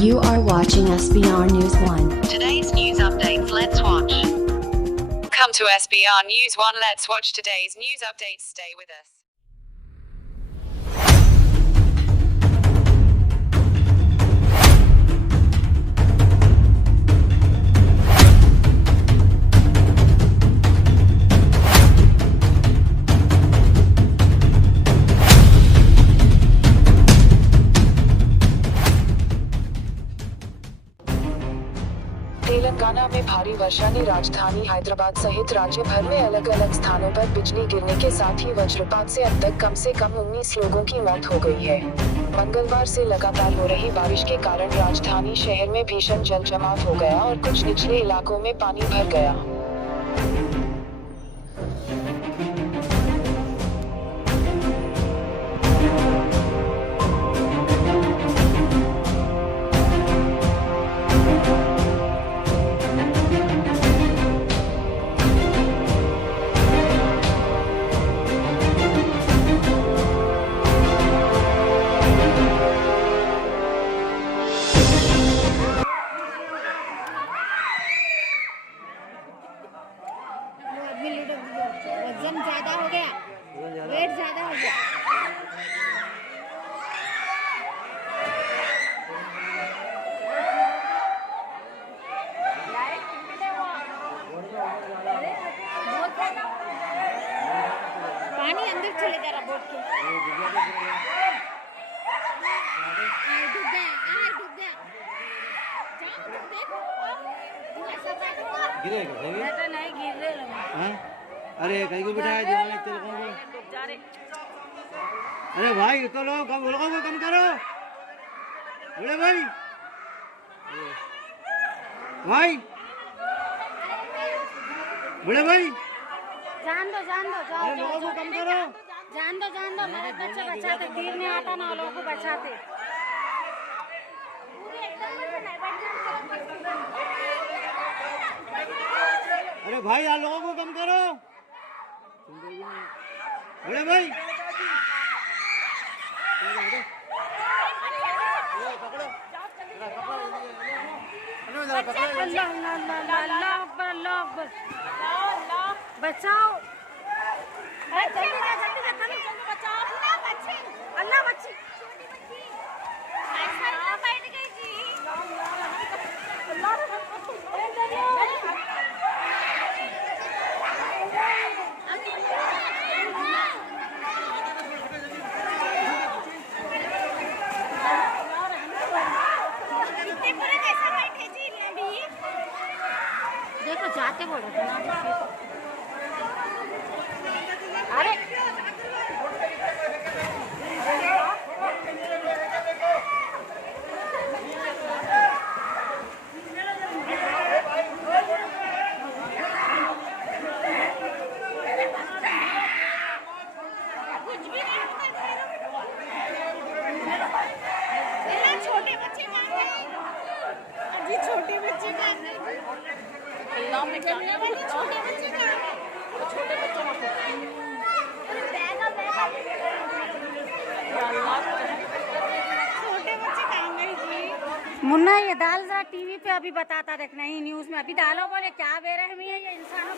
You are watching SBR News 1. Today's news updates, let's watch. Come to SBR News 1, let's watch today's news updates. Stay with us. Telangana में भारी वर्षा ने राजधानी हैदराबाद सहित राज्य भर में अलग अलग स्थानों पर बिजली गिरने के साथ ही वज्रपात से अब तक कम 19 लोगों की मौत हो गई है। मंगलवार से लगातार हो रही बारिश के कारण राजधानी शहर में भीषण जल जमाव हो गया और कुछ निचले इलाकों में पानी भर गया। वजन ज्यादा हो गया, वेट ज्यादा हो गया। पानी अंदर चले जा रहा बोट के। डूब गया। गिरेगा नहीं गिर रहे। अरे कहीं को बिठाया अरे भाई तो लोग कम करो। अरे भाई बड़े भाई जान दो लोगों को कम करो। जान दो मेरे बच्चे बचाते, तीर नहीं आता ना लोगों को बचाते। अरे भाई यार लोगों को कम करो। बड़े भाई बचाओ। अल्लाह बच्ची देखो जाते बोल रहे अरे छोटे बच्चे कहाँ गए? मुन्ना ये डाल जरा टीवी पे, अभी बताता देखना ही न्यूज़ में, अभी डालो बोले क्या बेरहमी है ये इंसानों।